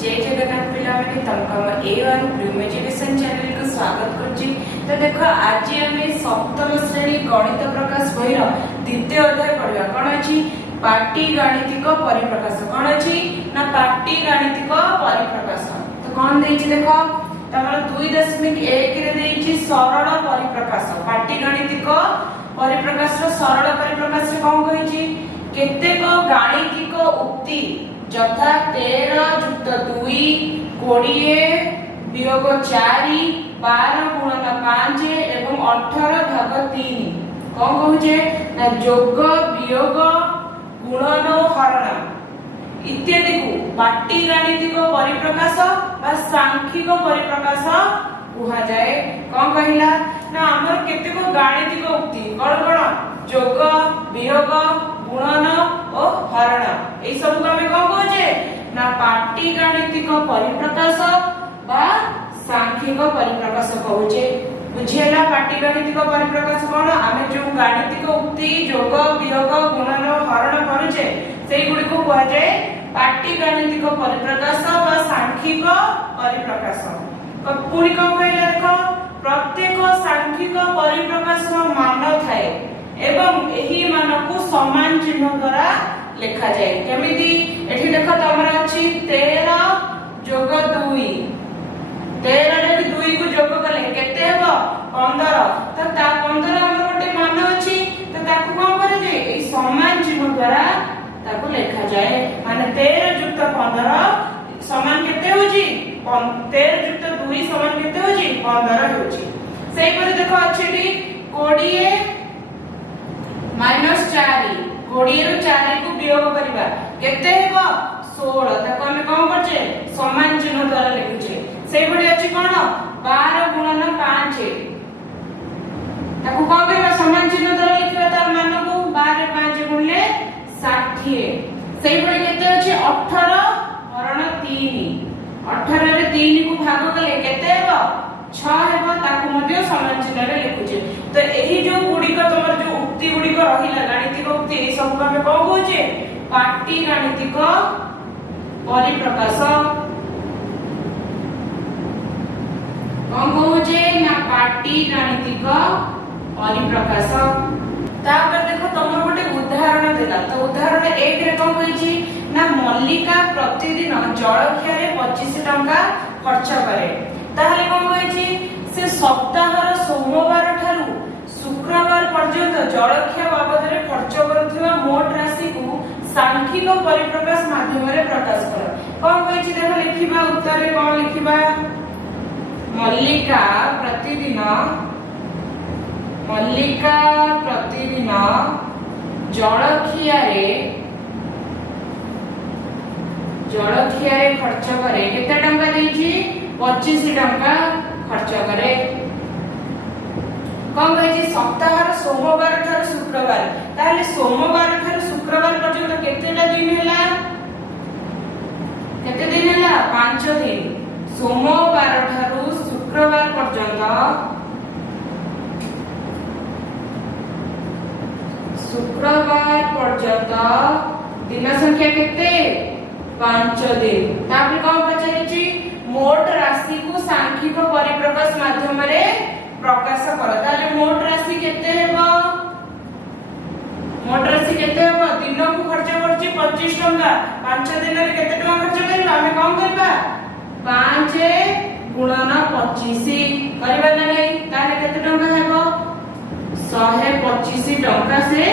जय जगन्नाथ पिला माने तमकम A1 प्रीम एजुकेशन चैनल को स्वागत करछि। तो देखो आज हमें सप्तम श्रेणी गणित प्रकाश बही द्वितीय अध्याय पढ़िबा। कोन अछि पाटी गाणितिक परिप्रकाश। कोन अछि ना पाटी गाणितिक परिप्रकाश। तो कोन देछि देखो तमर 2.1 रे देछि सरल परिप्रकाश। पाटी गाणितिक परिप्रकाश रो सरल परिप्रकाश रे कोन कहिछि केतेक गाणितिक उक्ति যথা 13 যুক্ত 2 20 বিয়োগ 4 12 গুণন 5 এবং 18 ভাগ 3 কোন কହୁଛେ না যোগ বিয়োগ গুণন হরণ ইত্যাদি को पाटी गाणितिक परिप्रकाश बा सांख्यिक परिप्रकाश कुहा जाए। कोन कहिला ना हमर केते को गाणितिक उक्ति कोन कोन जोग वियोग गुणन और हरण ए सब को हमें कोन कहोजे ना पाटी गाणितिक परिप्रकाश बा सांख्यिक परिप्रकाश कहोजे। बुझेला पाटी गाणितिक परिप्रकाश कोन हमें जो गाणितिक उक्ति जोग वियोग गुणन हरण करूचे सेई गुडी को कहा जाए पाटी गाणितिक परिप्रकाश बा सांख्यिक परिप्रकाश। पुणी कोन कहले देखो प्रत्येक सांख्यिक परिप्रकाश मान थाए एवं एही मान को समान चिन्ह द्वारा लिखा जाए। केमिति एठी देखो तमरा अछि 13 जोग 2 13 रे 2 को जोग कले केते हेबो 15 तो ता 15 हमर गोटे मान अछि तो ताकू कोन करे जे ए समान चिन्ह द्वारा ताकू लिखा जाए। माने 13 युक्त 15 समान केते होजी 13 युक्त 2 समान केते होजी 15 होजी। सेही पर देखो अछि 20 -4 20 रो 4 को वियोग करिबा केते हेबो 16 ताको हम कोन करछे समान चिन्ह द्वारा लिखुछे। सेही बडी अछि कोन 12 गुणन 5 ताको कोन करबा समान चिन्ह द्वारा लिखबा तार मान को 12 5 गुणले 60। सेही बडी केते अछि 18 हरण 3 18 रे 3 को भाग कले केते हेबो 6 हेबो ताको मध्ये समान चिन्ह रे लिखुछे। तो एही जो गुडी को तमर जो उक्ति गुडी को रहिला गाणितिक उक्ति ए सब को हमें कोन कहूचे पाटी गाणितिक परिप्रकाश कोन कहूचे ना पाटी गाणितिक परिप्रकाश। तापर देखो तमर गोटे उदाहरण देला तो उदाहरण 1 रे कोन कहिची ना मल्लिका प्रतिदिन जलखिया रे 25 टंका खर्च करे ताहले कोन कहिची से सप्ताहर सोमवार ठारू शुक्रवार पर्यंत जलखिया बाबद रे खर्च करथिबा मोट राशि को सांख्यिक परिप्रकाश माध्यम रे प्रकाश कर। कोन कहिची देखो लिखिबा उत्तर रे कोन लिखिबा मल्लिका प्रतिदिन जलखिया रे खर्च करे केते टंका देची 25 टंका खर्च करे। कोन कहिची सप्ताहर सोमवार ठार शुक्रवार ताले सोमवार ठार शुक्रवार पर्यंत केतेटा दिन हैला केते दिन हैला 5 दिन। सोमवार ठार शुक्रवार पर्यंत दिन संख्या केते 5 दिन। तापर कोन पचारिची मोट राशि को सांख्यिक परिप्रकाश माध्यम रे प्रकाश कर ताले मोट राशि केते हेबो दिन को खर्च करछि 25 टंका 5 दिन रे केते टंका खर्च करबा हमें कोन करबा 5 गुणन 25 करबा ना नहीं ताले केते टंका हेबो 125 टंका से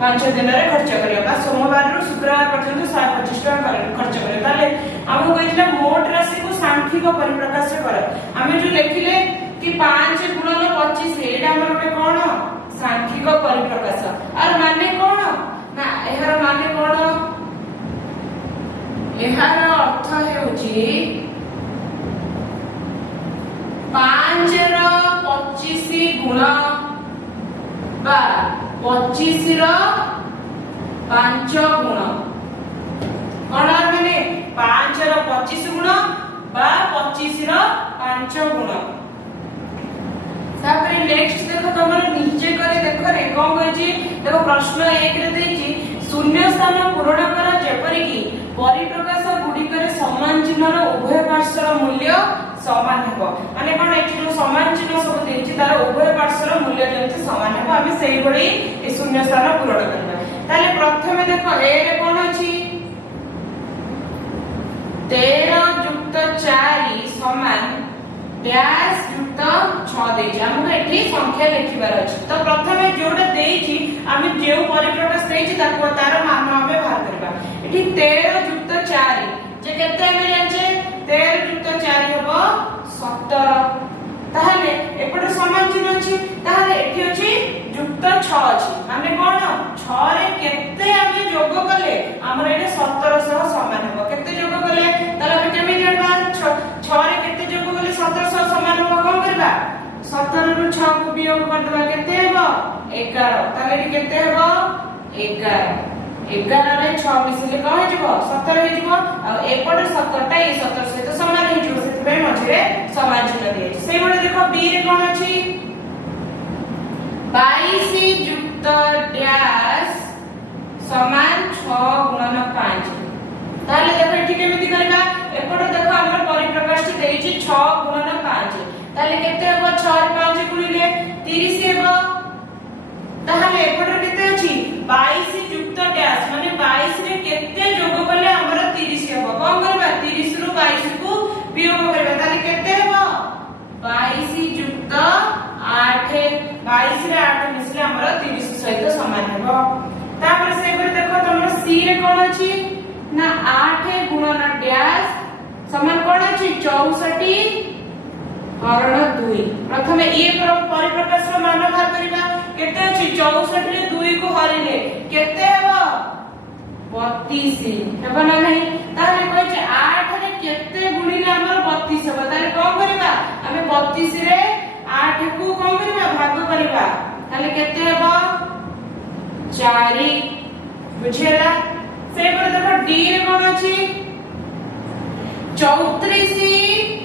5 दिन रे खर्च करबा। सोमवार रो शुक्रवार पर्यंत 125 टंका खर्च करे ताले हमहु कहिला मोट राशि को सांख्यिक परिप्रकाश कर हमें जो लिखिले कि 5 गुणन 25 एटा हमर पे कोन सांख्यिक परिप्रकाश और माने कोन ना एहर माने कोन एहर अर्थ हेउची 5 रो 25 गुण बा 25 रो 5 गुण कोन माने 5 रो 25 गुण बा 25 रो 5 गुण। तापर नेक्स्ट देखो तमर नीचे करे देखो रे कोन कहजी देखो प्रश्न 1 रे देची शून्य स्थान पूर्ण कर जेपरि की परिप्रकाश गुडी गुड़िकर समान चिन्हर उभय पार्श्वर मूल्य समान हेबो माने कोन एठी जो समान चिन्ह सब देछि तार उभय पार्श्वर मूल्य जेंति समान हेबो आमे सेही बडी ए शून्य स्थान पूरण करबा ताले प्रथमे देखो ए रे कोन अछि 13 युक्त 4 समान डैश युक्त 6 देछि हमको एठी संख्या लिखिबार अछि तो प्रथमे जोडा देछि आमे जेउ परिप्रकाश देछि ताको तार मान आमे बाहर करबा एठी 13 युक्त 4 जे केते आमे जानछे 13 युक्त 4 हबो 17 ताहले एपटे समान चिन्ह अछि ताहले एठी अछि युक्त 6 अछि माने कोन 6 रे केते आमे जोग कले हमर एटे 17 सह समान हबो केते जोग कले ताले आमे केमि जानबा 6 रे केते जोग कले 17 सह समान हबो कोन करबा 17 रु 6 को वियोग करदबा केते हेबो 11 ताले एठी केते हेबो 11 रे 6 मिसिले कोन हे जिवो 17 हे जिवो आ एपटे 17 टा ए 17 सहित समान हे जिवो सेते मझिरे समान चिन्ह दिए छै बडे देखो बी रे कोन अछि 22 युक्त डैश समान 6 गुणन 5 ताले देखो एठी केमिति करबा एपटे देखो हमर परिप्रकाश देछि 6 गुणन 5 ताले केते हेबो 6 रे 5 गुणिले 30 हेबो ताहले एपटे केते अछि 22 युक्त डैश माने 22 रे केते जोग करले हमर 30 हेबो कोन करबा 30 रु 22 को वियोग करबा ताले केते हेबो 22 युक्त 8 22 रे 8 मिसले हमर 30 सहित समान हेबो तापर से पर देखो तमर सी रे कोन अछि ना 8 गुणन डैश समान कोन अछि 64 हरण 2 प्रथमे ए परिप्रकाश रो मान बाहर करिबा केते अछि 64 रे 2 को हरिले केते हेबो 32 हेबो ना नाही ताले कहै छै 8 रे केते गुणिले हमर 32 हेबो ताले कोन करिबा हमें 32 रे 8 को कोन करिबा भाग करिबा ताले केते हेबो 4 बुझेला से पर देखो डी रे कोन अछि 34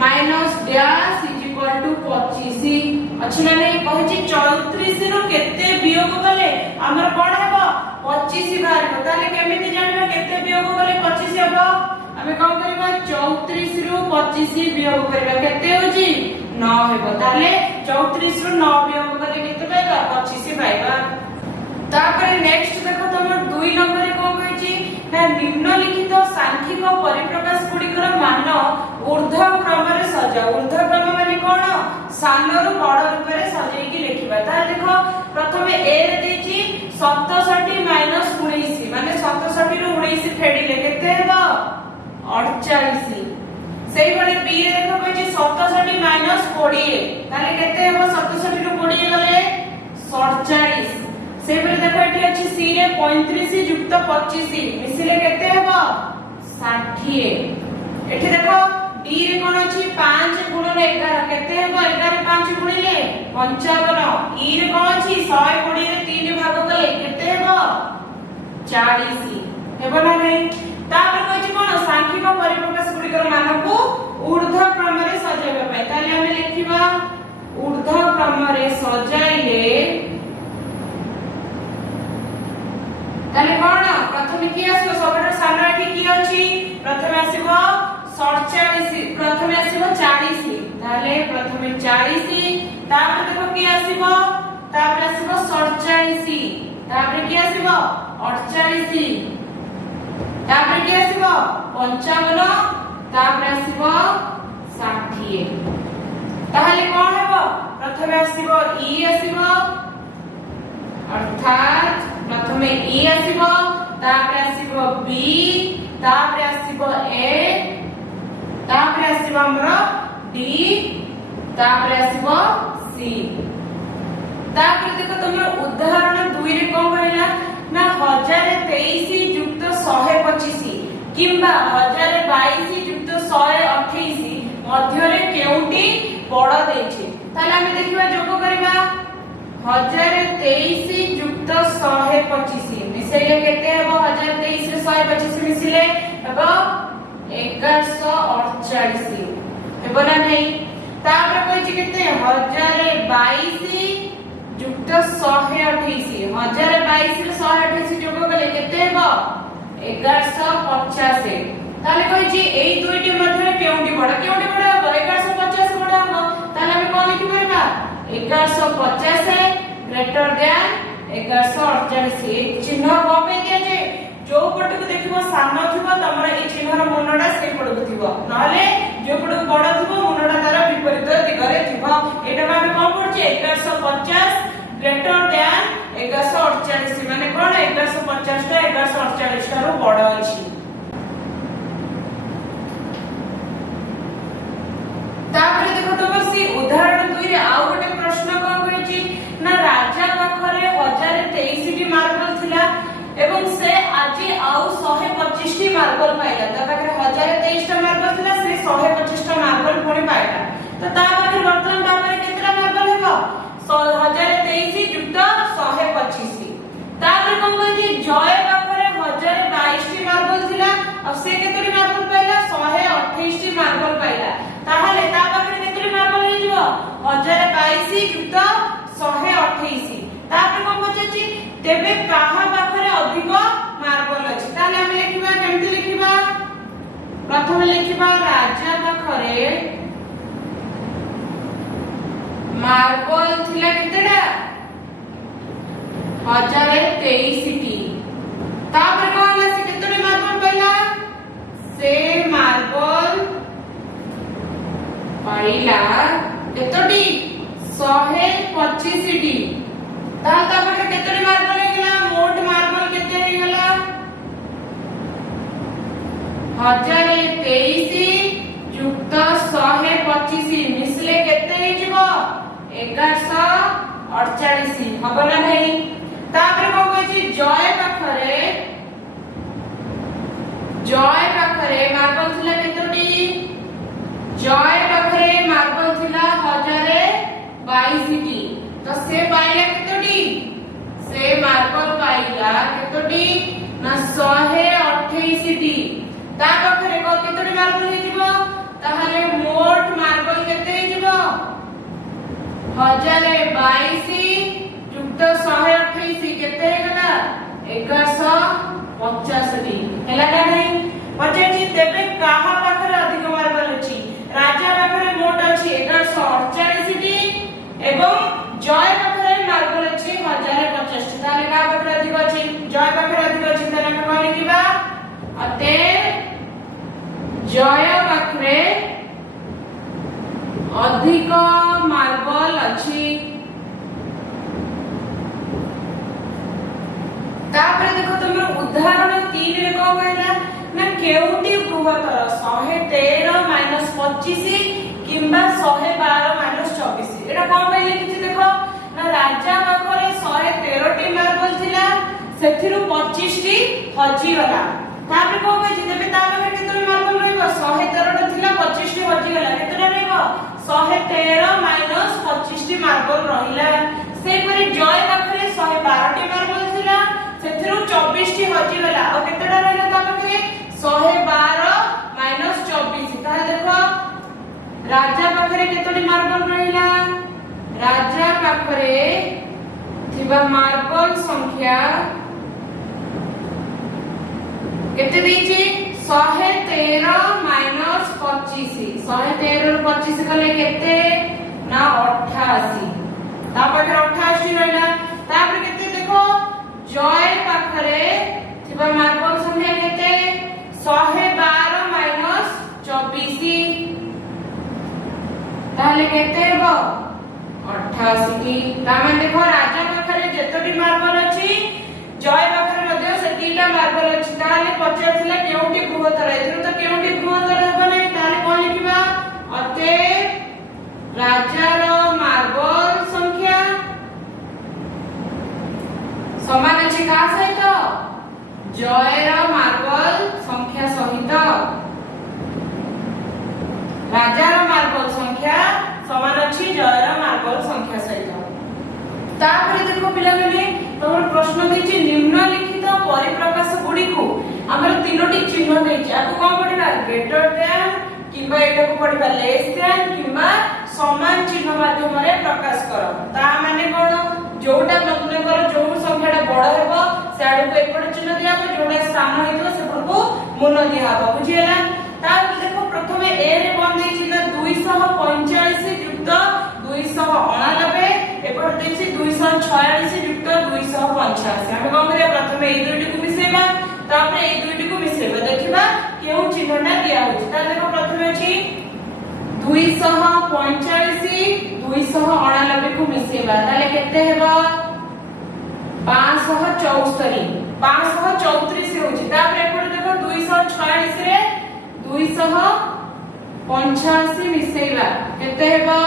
minus dash is equal to 25 अछि ना नै कहै छै 34 रो केते वियोग कले हमर कोन हेबो 25 बाहर ताले केमिति जानबा केते वियोग कले 25 हेबो हमें कोन करबा 34 रो 25 वियोग करबा केते होजी 9 हेबो ताले 34 रो 9 वियोग कले केते पाइबा 25 पाइबा तापर नेक्स्ट देखो तमर 2 नंबर कोन कहै छी ना निम्नलिखित सांख्यिक परिप्रकाश गुड़िकर मान ऊर्ध्व क्रम रे सजा ऊर्ध्व क्रम माने कोन सानरु बड़ रूप रे सजाई की लिखिबा ता देखो प्रथमे ए रे देछि 67 माइनस 19 माने 67 रु 19 फेडिले केते हेबो 48 सेही बडे बी रे देखो कहै छी 67 माइनस 20 ताले केते हेबो 67 रु 20 गले 47 सेही बडे देखो एठी अछि सी रे 35 युक्त 25 मिसिले केते हेबो 60 एठी देखो डी रे कोन अछि 5 गुणन 11 केते हेबो 11 5 गुणिले 55 ई रे कोन अछि 120 रे 3 भाग कले केते हेबो 40 हेबो ना नै तापर कहछि कोन सांख्यिक परिप्रकाश गुड़िकर मान को ऊर्ध्व क्रम रे सजाइबा पय ताले हम लिखिबा ऊर्ध्व क्रम रे सजाइले ताले कोन प्रथमे की आसीबो सबटा सामने एठी की अछि प्रथमे आसीबो 47 प्रथमे आसीबो 40 ताले प्रथमे 40 तापर देखो की आसीबो तापर आसीबो 47 तापर की आसीबो 48 तापर की आसीबो 55 तापर आसीबो 60 ताले कोन हेबो प्रथमे आसीबो ई आसीबो अर्थात प्रथमे ए आसीबो तापर आसीबो बी तापर आसीबो ए तापर आसीबो हमरो डी तापर आसीबो सी तापर देखो तुमरो उदाहरण 2 रे कोन कहला ना 1023 युक्त 125 किंबा 1022 युक्त 128 मध्य रे केउटी बड़ देछि ताले हम देखिबा जोग करबा 1023 युक्त 125 मिसेले केते हेबो 1023 रे 125 मिसिले हेबो 1148 हेबो ना नै तापर कहै छी केते 1022 युक्त 128 1022 रे 128 जोग कले केते हेबो 1150 ताले कहिछि एई दुईटी मध्ये केउंटी बड़ हबो 1150 बड़ हबो ताले हम कोन लिखि परबा 1150 ग्रेटर देन 1148 चिन्ह कोबे दिया जे जो पटको देखिबो सानो थिबो तमरा ए चिन्हर मनडा से पडको थिबो नहले जो पटको बड़ थिबो मनडा तार विपरीत दिगरे थिबो एटा हम कोन पडचे 1150 ग्रेटर देन 1148 माने कोन 1150 टा 1148 टा रो बड़ अछि तापर देखो तमर सी उदाहरण 2 रे आउ गोटे प्रश्न कोन कहिछि ना राजा पाखरे 1023 टी मार्बल थिला एवं से आजी आउ 125 टी मार्बल पाइला त पाखरे 1023 टा मार्बल थिला से 125 टा मार्बल पुणी पाइला तो ता पाखरे वर्तमान पाखरे केतरा मार्बल हेबो 1023 युक्त 125 तापर कोन कहिछि जय पाखरे 1022 टी मार्बल थिला अब से केतरी मार्बल पाइला 128 टी मार्बल पाइला ताहले ता पाखरे केतरी मार्बल हे जिवो 1022 युक्त 128 तापर कोन पछछि तेबे काहा पाखरे अधिक मार्बल अछि ताले हम लिखिबा केमति लिखिबा प्रथम लिखिबा राजा पाखरे मार्बल थिला केतेडा 1023 टी तापर कोन होला से केतरी मार्बल पाइला से मार्बल पाइला केतोटी 125 टी ताल ता पाखरे केतरी मार्बल हे गेला मोट मार्बल केते हे गेला 1023 युक्त 125 मिसले केते हे जिवो 1148 हबो ना नहीं तापर को कहछि जय पाखरे मार्बल थिला केतोटी जय पाखरे मार्बल थिला 1022 टी तो से पाइला केतोटी से मार्बल पाइला केतोटी ना 128 टी ता पाखरे को केतोटी मार्बल हे जिवो ताहाले मोट मार्बल केते हे जिवो 1022 युक्त 128 केते हे गला 1150 टी हेला ना नहीं पछेछि तेबे काहा पाखरे अधिक मार्बल अछि राजा पाखरे मोट अछि 1148 टी एवं जय पाखरे मार्बल अछि 1050 टी ताले का पाखरे अधिक अछि जय पाखरे अधिक अछि ताले हम कोन लिखिबा अते जय पाखरे अधिक मार्बल अछि तापर देखो तुमरो उदाहरण 3 रे को कहला ना केउटी बृहत्तर 113 - 25 किंबा 112 - 24 एटा कोन पे लिखिछि देखो ना राजा पाखरे 113 टी मार्बल थिला सेथिरु 25 टी हजी गला तापर को कहै जेबे ता पाखरे केतरी मार्बल रहइबो 113 टा थिला 25 टी हजी गला केतरा रहइबो 113 - 25 टी मार्बल रहिला से परे जय पाखरे 112 टी मार्बल थिला सेथिरु 24 टी हजी गला आ केतरा रहइला ता पाखरे 112 - 24 ता देखो राजा पाखरे केतोटी मार्बल रहिला राजा पाखरे थिबा मार्बल संख्या केते देछि 113 - 25 113 रो 25 कले केते ना 88 ता पाखरे 88 रहिला तापर केते देखो जय पाखरे थिबा मार्बल संख्या केते 112 - 24 ताले केते हेबो 88 टी तामे देखो राजा पाखरे जेतोटी मार्बल अछि जय पाखरे मध्ये सेतीटा मार्बल अछि ताले पचारथिला केउटी बृहत्तर एथिरो तो केउटी बृहत्तर हेबो नै ताले कोन लिखिबा अते राजार मार्बल संख्या समान अछि का सहित जयर मार्बल संख्या सहित राजार मार्बल संख्या समान अछि जयर मार्बल संख्या सहित तापर देखो पिला माने तमर प्रश्न देछि निम्नलिखित परिप्रकाश गुडी को हमर तीनोटी चिन्ह देछि आको कोन पढिबा ग्रेटर देन किबा एटा को पढिबा लेस देन किबा समान चिन्ह माध्यम रे प्रकाश करो ता माने कोन जोटा मतलब जो संख्याटा बड़ हेबो सेडू को एपड चिन्ह दिया जोटा सानो हेबो सेपड को मूल दिया हबो बुझियला तापर देखो प्रथमे ए रे कोन देछि ना 245 युक्त 289 एपट देछि 246 युक्त 285 हम कोन करिया प्रथमे ए दुइटी को मिसेबा तापर ए दुइटी को मिसेबा देखिबा केउ चिन्हटा दिया होछि ता देखो प्रथमे अछि 245 289 को मिसेबा ताले केते हेबा 574 534 होछि तापर एपट देखो 246 रे 285 मिसेबा केते हेबा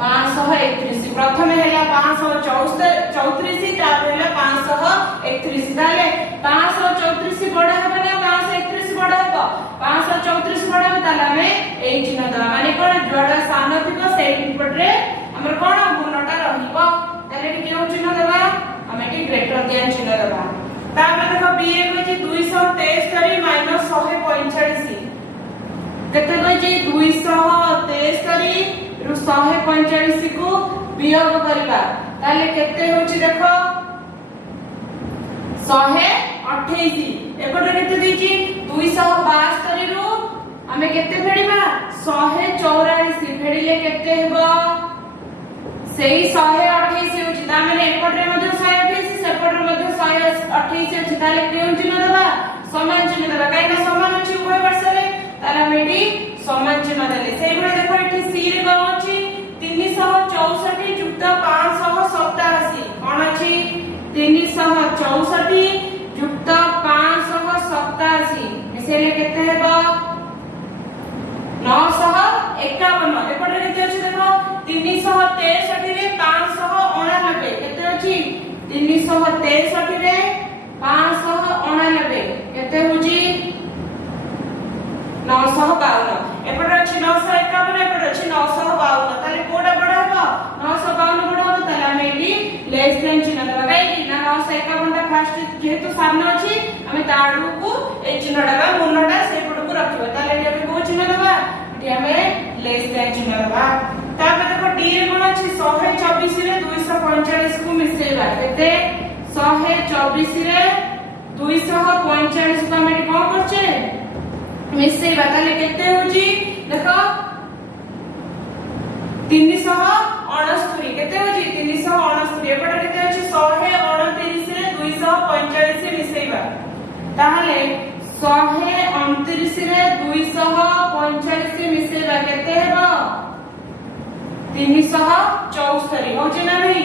531 प्रथमे हैला 534 तापर हैला 531 ताले 534 बडा हेबा ना 531 बडा हेबा 534 बडा हेबा ताले हमें ए चिन्ह दबा माने कोन जोडा सान थिबो सेही पटरे हमर कोन गुणटा रहिबो ताले केउ चिन्ह दबा हमें टी ग्रेटर देन चिन्ह दबा तापर देखो बी ए को 273 145 केते कहै 273 रु 145 को वियोग करबा ताले केते होची देखो 128 एपटे केते देची 272 रु हमें केते फेडिबा 184 फेडिले केते हेबो सेही 128 होची ता माने एपटे मध्ये 128 सेपटे मध्ये 128 होची ताले केउ चिन्ह दबा समान चिन्ह दबा काइना समान अछि उभय वर्षले ताला मेडी समान चिन्ह देले सेही भले देखो एठी सी रे कोन अछि 364 युक्त 587 कोन अछि 364 युक्त 587 मिसेले केते हेबा 951 एपटे केते अछि देखो 363 रे 589 केते अछि 363 रे 589 केते होजी 952 एपटे अछि 951 एपटे अछि 952 ताले कोडा बडा हेबा 952 बडा हो ताले हमें एडी लेस देन चिन्ह दबा काई ना 951 ता फास्ट जेहेतु सामने अछि हमें ताडू को ए चिन्ह दबा मुन्नटा से पट को रखिबो ताले एडी हमें को चिन्ह दबा एडी हमें लेस देन चिन्ह दबा तापर देखो डी रे कोन अछि 124 रे 245 को मिसेबा केते 124 रे 245 को हमें कोन करछे मिसेबा ताले केते होजी देखो 369 केते होजी 369 एपटे केते अछि 129 रे 245 मिसेबा ताहले 129 रे 245 मिसेबा केते हेबो 364 होजी ना नहीं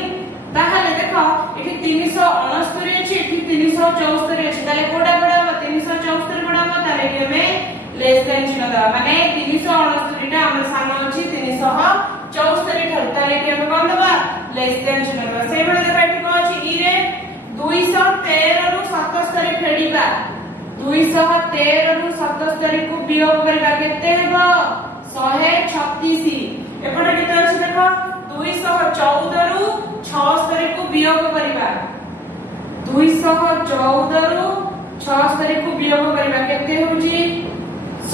ताहले देखो एठी 369 अछि एठी 364 अछि ताले कोडा बडा 364 बडा ताले हमें लेस देन चिन्ह दबा माने 369 टा हमर सामने अछि 364 ठल ताले के हम कोन दबा लेस देन चिन्ह दबा से बडा देखा एठी को अछि ई रे 213 रु 77 फेडिबा 213 रु 77 को वियोग करबा केते हेबो 136 एपटे केते अछि देखो 214 रु 76 को वियोग करबा 214 रु 76 को वियोग करबा केते होजी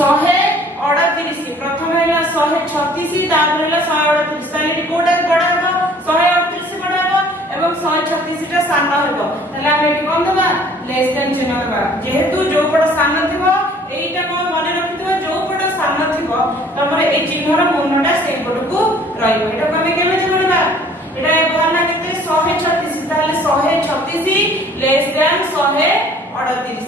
138 प्रथम हैला 136 तापर हैला 138 ताले कोडा बडा हेबो 138 बडा हेबो एवं 136 टा साना हेबो ताले हम एठी कोन दबा लेस देन चिन्ह दबा जेहेतु जो पड साना थिबो एईटा को मने रखिथबो जो पड साना थिबो तमरे ए चिन्हर मुन्नटा से पड को रहिबो एटा को हमें केमे जोडबा एटा बहाना केते 136 ताले 136 लेस देन 138